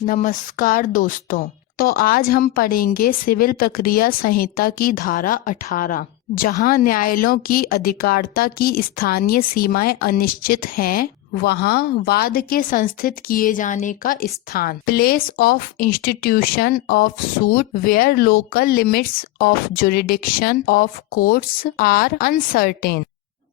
नमस्कार दोस्तों। तो आज हम पढ़ेंगे सिविल प्रक्रिया संहिता की धारा 18, जहां न्यायालयों की अधिकारिता की स्थानीय सीमाएं अनिश्चित हैं, वहां वाद के संस्थित किए जाने का स्थान, place of institution of suit where local limits of jurisdiction of courts are uncertain.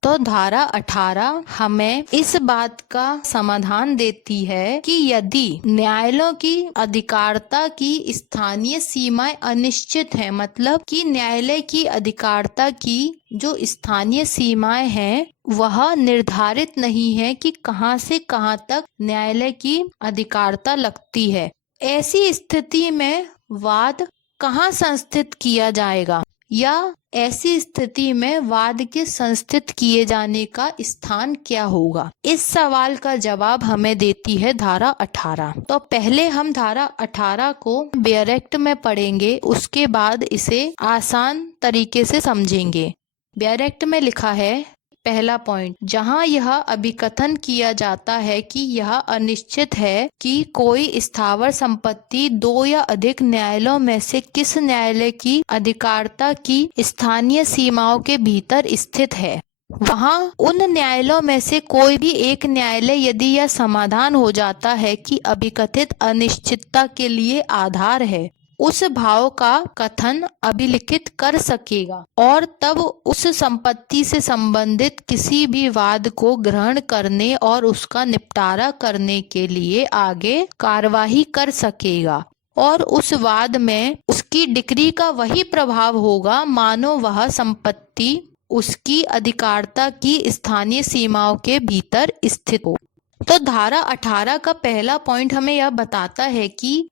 तो धारा 18 हमें इस बात का समाधान देती है कि यदि न्यायालयों की अधिकारिता की स्थानीय सीमाएं अनिश्चित हैं, मतलब कि न्यायालय की अधिकारिता की जो स्थानीय सीमाएं हैं वह निर्धारित नहीं है कि कहां से कहां तक न्यायालय की अधिकारिता लगती है, ऐसी स्थिति में वाद कहां संस्थित किया जाएगा या ऐसी स्थिति में वाद के संस्थित किए जाने का स्थान क्या होगा। इस सवाल का जवाब हमें देती है धारा 18। तो पहले हम धारा 18 को बेयर में पढ़ेंगे, उसके बाद इसे आसान तरीके से समझेंगे। बेयर में लिखा है, पहला पॉइंट, जहां यह अभिकथन किया जाता है कि यह अनिश्चित है कि कोई स्थावर संपत्ति दो या अधिक न्यायालयों में से किस न्यायालय की अधिकारिता की स्थानीय सीमाओं के भीतर स्थित है, वहां उन न्यायालयों में से कोई भी एक न्यायालय यदि यह समाधान हो जाता है कि अभिकथित अनिश्चितता के लिए आधार है, उस भाव का कथन अभिलिखित कर सकेगा और तब उस संपत्ति से संबंधित किसी भी वाद को ग्रहण करने और उसका निपटारा करने के लिए आगे कार्यवाही कर सकेगा और उस वाद में उसकी डिक्री का वही प्रभाव होगा मानो वह संपत्ति उसकी अधिकारिता की स्थानीय सीमाओं के भीतर स्थित हो। तो धारा 18 का पहला पॉइंट हमें यह बताता है कि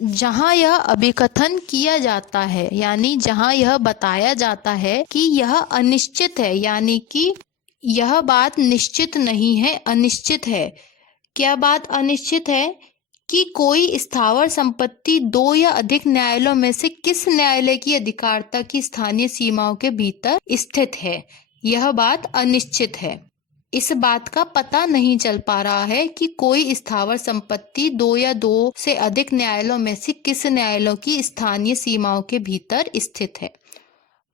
जहां यह अभिकथन किया जाता है, यानी जहां यह बताया जाता है कि यह अनिश्चित है, यानी कि यह बात निश्चित नहीं है, अनिश्चित है। क्या बात अनिश्चित है? कि कोई स्थावर संपत्ति दो या अधिक न्यायालयों में से किस न्यायालय की अधिकारिता की स्थानीय सीमाओं के भीतर स्थित है, यह बात अनिश्चित है। इस बात का पता नहीं चल पा रहा है कि कोई स्थावर संपत्ति दो या दो से अधिक न्यायालयों में से किस न्यायालयों की स्थानीय सीमाओं के भीतर स्थित है,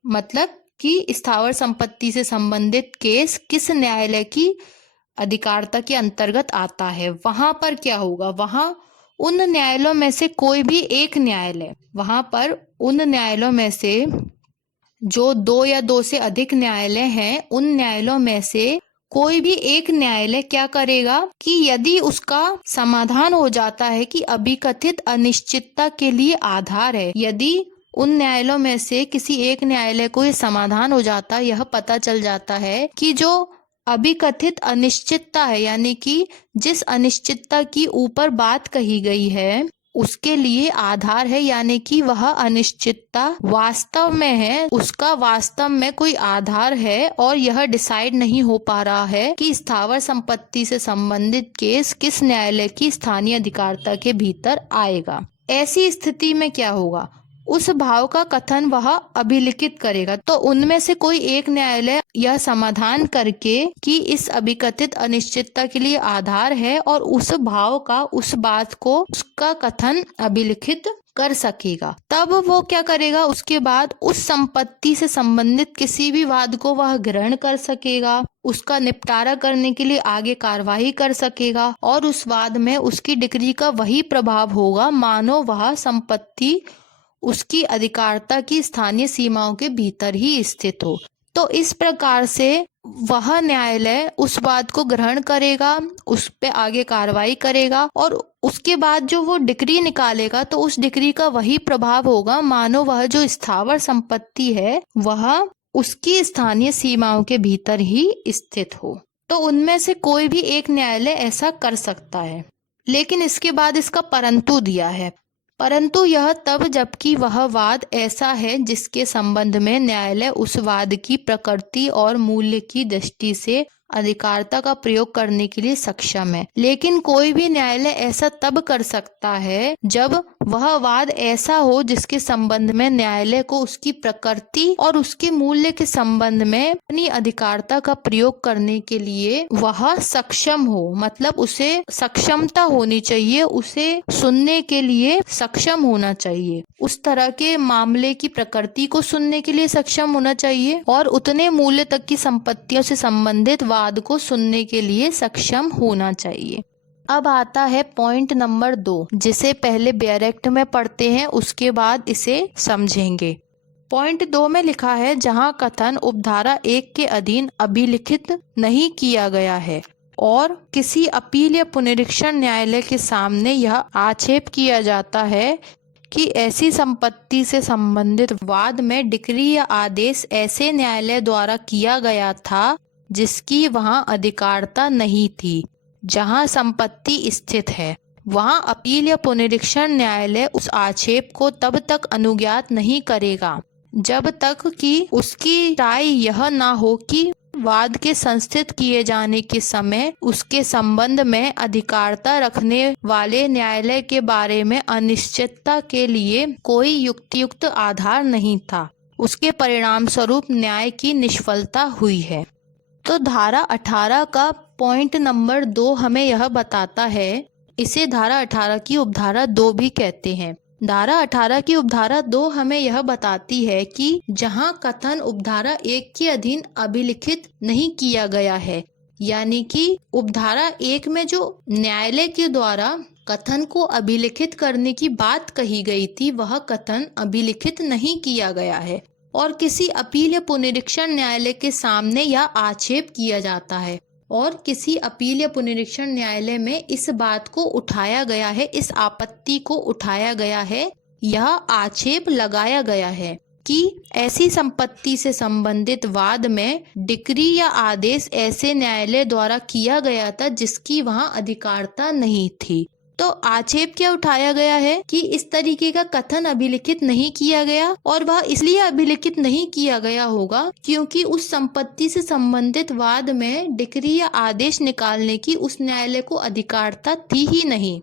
मतलब कि स्थावर संपत्ति से संबंधित केस किस न्यायालय की अधिकारिता के अंतर्गत आता है। वहां पर क्या होगा, वहां उन न्यायालयों में से कोई भी एक न्यायालय, वहां पर उन न्यायालयों में से जो दो या दो से अधिक न्यायालय हैं, उन न्यायालयों में से कोई भी एक न्यायालय क्या करेगा कि यदि उसका समाधान हो जाता है कि अभिकथित अनिश्चितता के लिए आधार है, यदि उन न्यायालयों में से किसी एक न्यायालय को ये समाधान हो जाता है, यह पता चल जाता है कि जो अभिकथित अनिश्चितता है, यानी कि जिस अनिश्चितता की ऊपर बात कही गई है उसके लिए आधार है, यानी कि वह अनिश्चितता वास्तव में है, उसका वास्तव में कोई आधार है और यह डिसाइड नहीं हो पा रहा है कि स्थावर संपत्ति से संबंधित केस किस न्यायालय की स्थानीय अधिकारिता के भीतर आएगा। ऐसी स्थिति में क्या होगा, उस भाव का कथन वह अभिलिखित करेगा। तो उनमें से कोई एक न्यायालय यह समाधान करके कि इस अभिकथित अनिश्चितता के लिए आधार है और उस भाव का, उस बात को, उसका कथन अभिलिखित कर सकेगा। तब वो क्या करेगा, उसके बाद उस संपत्ति से संबंधित किसी भी वाद को वह ग्रहण कर सकेगा, उसका निपटारा करने के लिए आगे कार्यवाही कर सकेगा और उस वाद में उसकी डिक्री का वही प्रभाव होगा मानो वह संपत्ति उसकी अधिकारिता की स्थानीय सीमाओं के भीतर ही स्थित हो। तो इस प्रकार से वह न्यायालय उस बात को ग्रहण करेगा, उस पे आगे कार्रवाई करेगा और उसके बाद जो वो डिक्री निकालेगा तो उस डिक्री का वही प्रभाव होगा मानो वह जो स्थावर संपत्ति है वह उसकी स्थानीय सीमाओं के भीतर ही स्थित हो। तो उनमें से कोई भी एक न्यायालय ऐसा कर सकता है, लेकिन इसके बाद इसका परंतु दिया है। परंतु यह तब जबकि वह वाद ऐसा है जिसके संबंध में न्यायालय उस वाद की प्रकृति और मूल्य की दृष्टि से अधिकारिता का प्रयोग करने के लिए सक्षम है। लेकिन कोई भी न्यायालय ऐसा तब कर सकता है जब वह वाद ऐसा हो जिसके संबंध में न्यायालय को उसकी प्रकृति और उसके मूल्य के संबंध में अपनी अधिकारिता का प्रयोग करने के लिए वह सक्षम हो। मतलब उसे सक्षमता होनी चाहिए, उसे सुनने के लिए सक्षम होना चाहिए, उस तरह के मामले की प्रकृति को सुनने के लिए सक्षम होना चाहिए और उतने मूल्य तक की संपत्तियों से संबंधित वाद को सुनने के लिए सक्षम होना चाहिए। अब आता है पॉइंट नंबर 2, जिसे पहले बेयर एक्ट में पढ़ते हैं, उसके बाद इसे समझेंगे। पॉइंट 2 में लिखा है, जहां कथन उपधारा 1 के अधीन अभिलिखित नहीं किया गया है और किसी अपील या पुनरीक्षण न्यायालय के सामने यह आक्षेप किया जाता है कि ऐसी संपत्ति से संबंधित वाद में डिक्री या आदेश ऐसे न्यायालय द्वारा किया गया था जिसकी वहां अधिकारिता नहीं थी, जहां संपत्ति स्थित है, वहां अपील या पुनरीक्षण न्यायालय उस आक्षेप को तब तक अनुज्ञात नहीं करेगा जब तक कि उसकी राय यह ना हो कि वाद के संस्थित किए जाने के समय उसके संबंध में अधिकारिता रखने वाले न्यायालय के बारे में अनिश्चितता के लिए कोई युक्तियुक्त आधार नहीं था। उसके परिणाम स्वरूप न्याय की निष्फलता हुई है। तो धारा 18 का पॉइंट नंबर 2 हमें यह बताता है, इसे धारा 18 की उपधारा 2 भी कहते हैं। धारा 18 की उपधारा 2 हमें यह बताती है कि जहां कथन उपधारा 1 के अधीन अभिलिखित नहीं किया गया है, यानी कि उपधारा 1 में जो न्यायालय के द्वारा कथन को अभिलिखित करने की बात कही गई थी, वह कथन अभिलिखित नहीं किया गया है और किसी अपील या पुनरीक्षण न्यायालय के सामने यह आक्षेप किया जाता है और किसी अपील या पुनरीक्षण न्यायालय में इस बात को उठाया गया है, इस आपत्ति को उठाया गया है, यह आक्षेप लगाया गया है कि ऐसी संपत्ति से संबंधित वाद में डिक्री या आदेश ऐसे न्यायालय द्वारा किया गया था जिसकी वहां अधिकारिता नहीं थी। तो आक्षेप क्या उठाया गया है कि इस तरीके का कथन अभिलिखित नहीं किया गया और वह इसलिए अभिलिखित नहीं किया गया होगा क्योंकि उस संपत्ति से संबंधित वाद में डिक्री या आदेश निकालने की उस न्यायालय को अधिकारिता थी ही नहीं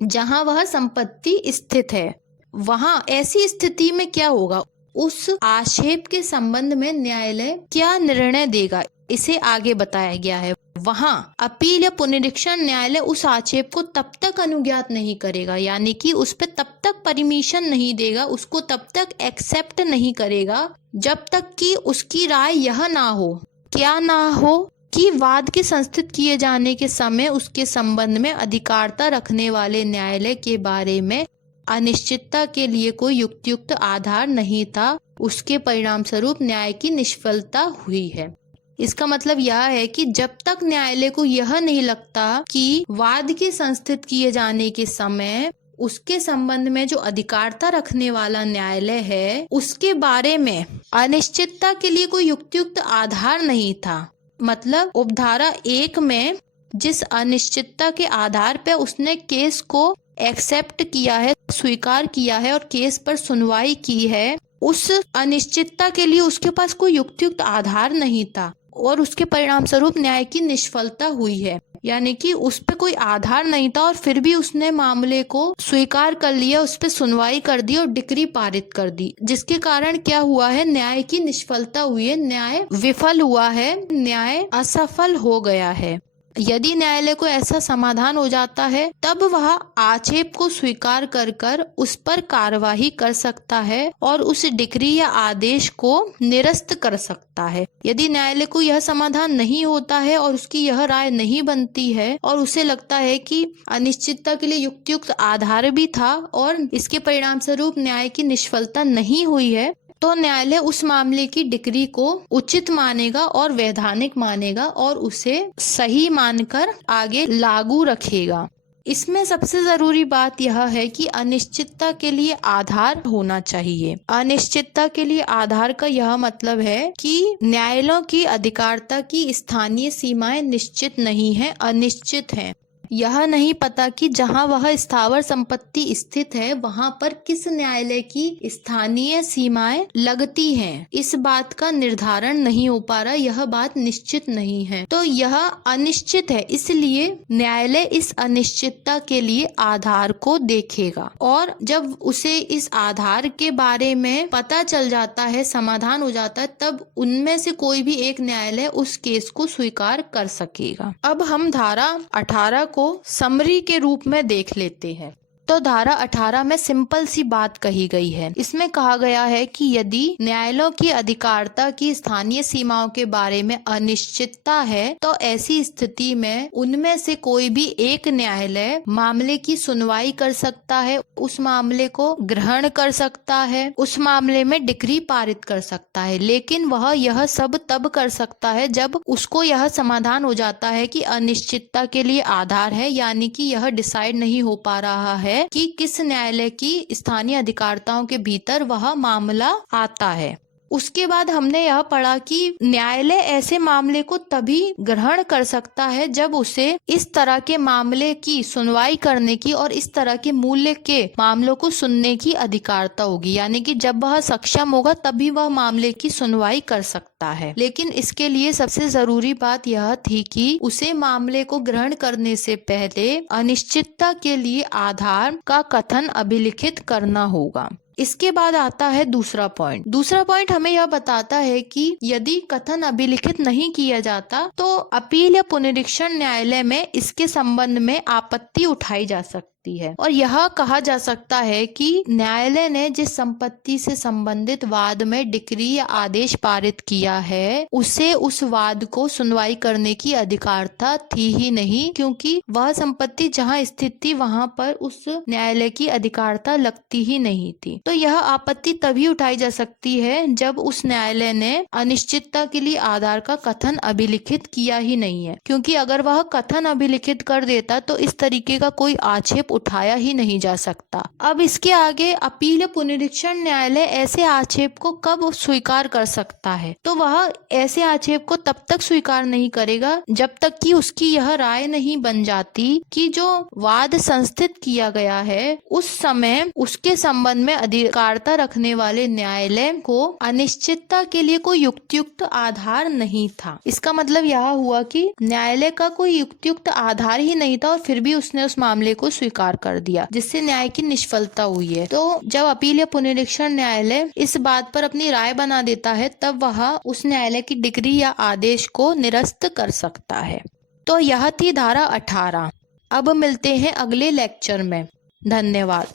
जहां वह संपत्ति स्थित है। वहां ऐसी स्थिति में क्या होगा, उस आक्षेप के संबंध में न्यायालय क्या निर्णय देगा, इसे आगे बताया गया है। वहां अपील या पुनरीक्षण न्यायालय उस आक्षेप को तब तक अनुज्ञात नहीं करेगा, यानी कि उस पर तब तक परमिशन नहीं देगा, उसको तब तक एक्सेप्ट नहीं करेगा जब तक कि उसकी राय यह ना हो, क्या ना हो, कि वाद के संस्थित किए जाने के समय उसके संबंध में अधिकारिता रखने वाले न्यायालय के बारे में अनिश्चितता के लिए कोई युक्तियुक्त आधार नहीं था। उसके परिणाम स्वरूप न्याय की निष्फलता हुई है। इसका मतलब यह है कि जब तक न्यायालय को यह नहीं लगता कि वाद के संस्थित किए जाने के समय उसके संबंध में जो अधिकारिता रखने वाला न्यायालय है उसके बारे में अनिश्चितता के लिए कोई युक्तियुक्त आधार नहीं था। मतलब उपधारा 1 में जिस अनिश्चितता के आधार पर उसने केस को एक्सेप्ट किया है, स्वीकार किया है और केस पर सुनवाई की है, उस अनिश्चितता के लिए उसके पास कोई युक्तियुक्त आधार नहीं था और उसके परिणाम स्वरूप न्याय की निष्फलता हुई है। यानी कि उस पे कोई आधार नहीं था और फिर भी उसने मामले को स्वीकार कर लिया, उस पे सुनवाई कर दी और डिक्री पारित कर दी, जिसके कारण क्या हुआ है, न्याय की निष्फलता हुई है, न्याय विफल हुआ है, न्याय असफल हो गया है। यदि न्यायालय को ऐसा समाधान हो जाता है तब वह आक्षेप को स्वीकार कर उस पर कार्यवाही कर सकता है और उस डिक्री या आदेश को निरस्त कर सकता है। यदि न्यायालय को यह समाधान नहीं होता है और उसकी यह राय नहीं बनती है और उसे लगता है कि अनिश्चितता के लिए युक्तियुक्त आधार भी था और इसके परिणाम स्वरूप न्याय की निष्फलता नहीं हुई है, तो न्यायालय उस मामले की डिक्री को उचित मानेगा और वैधानिक मानेगा और उसे सही मानकर आगे लागू रखेगा। इसमें सबसे जरूरी बात यह है कि अनिश्चितता के लिए आधार होना चाहिए। अनिश्चितता के लिए आधार का यह मतलब है कि न्यायालयों की अधिकारिता की स्थानीय सीमाएं निश्चित नहीं है, अनिश्चित हैं। यह नहीं पता कि जहां वह स्थावर संपत्ति स्थित है वहां पर किस न्यायालय की स्थानीय सीमाएं लगती हैं। इस बात का निर्धारण नहीं हो पा रहा, यह बात निश्चित नहीं है। तो यह अनिश्चित है, इसलिए न्यायालय इस अनिश्चितता के लिए आधार को देखेगा और जब उसे इस आधार के बारे में पता चल जाता है, समाधान हो जाता है, तब उनमें से कोई भी एक न्यायालय उस केस को स्वीकार कर सकेगा। अब हम धारा 18 को समरी के रूप में देख लेते हैं। तो धारा 18 में सिंपल सी बात कही गई है। इसमें कहा गया है कि यदि न्यायालयों की अधिकारिता की स्थानीय सीमाओं के बारे में अनिश्चितता है तो ऐसी स्थिति में उनमें से कोई भी एक न्यायालय मामले की सुनवाई कर सकता है, उस मामले को ग्रहण कर सकता है, उस मामले में डिक्री पारित कर सकता है। लेकिन वह यह सब तब कर सकता है जब उसको यह समाधान हो जाता है कि अनिश्चितता के लिए आधार है, यानी कि यह डिसाइड नहीं हो पा रहा है कि किस न्यायालय की स्थानीय अधिकारिताओं के भीतर वह मामला आता है। उसके बाद हमने यह पढ़ा कि न्यायालय ऐसे मामले को तभी ग्रहण कर सकता है जब उसे इस तरह के मामले की सुनवाई करने की और इस तरह के मूल्य के मामलों को सुनने की अधिकारिता होगी, यानी कि जब वह सक्षम होगा तभी वह मामले की सुनवाई कर सकता है। लेकिन इसके लिए सबसे जरूरी बात यह थी कि उसे मामले को ग्रहण करने से पहले अनिश्चितता के लिए आधार का कथन अभिलिखित करना होगा। इसके बाद आता है दूसरा पॉइंट। दूसरा पॉइंट हमें यह बताता है कि यदि कथन अभिलिखित नहीं किया जाता तो अपील या पुनरीक्षण न्यायालय में इसके संबंध में आपत्ति उठाई जा सकती है और यह कहा जा सकता है कि न्यायालय ने जिस संपत्ति से संबंधित वाद में डिक्री या आदेश पारित किया है उसे उस वाद को सुनवाई करने की अधिकारिता थी ही नहीं, क्योंकि वह संपत्ति जहां स्थित थी वहां पर उस न्यायालय की अधिकारिता लगती ही नहीं थी। तो यह आपत्ति तभी उठाई जा सकती है जब उस न्यायालय ने अनिश्चितता के लिए आधार का कथन अभिलिखित किया ही नहीं है, क्योंकि अगर वह कथन अभिलिखित कर देता तो इस तरीके का कोई आक्षेप उठाया ही नहीं जा सकता। अब इसके आगे अपील या पुनरीक्षण न्यायालय ऐसे आक्षेप को कब स्वीकार कर सकता है, तो वह ऐसे आक्षेप को तब तक स्वीकार नहीं करेगा जब तक कि उसकी यह राय नहीं बन जाती कि जो वाद संस्थित किया गया है उस समय उसके संबंध में अधिकारिता रखने वाले न्यायालय को अनिश्चितता के लिए कोई युक्तियुक्त आधार नहीं था। इसका मतलब यह हुआ कि न्यायालय का कोई युक्तियुक्त आधार ही नहीं था और फिर भी उसने उस मामले को स्वीकार कर दिया, जिससे न्याय की निष्फलता हुई है। तो जब अपील या पुनरीक्षण न्यायालय इस बात पर अपनी राय बना देता है तब वह उस न्यायालय की डिक्री या आदेश को निरस्त कर सकता है। तो यह थी धारा 18। अब मिलते हैं अगले लेक्चर में। धन्यवाद।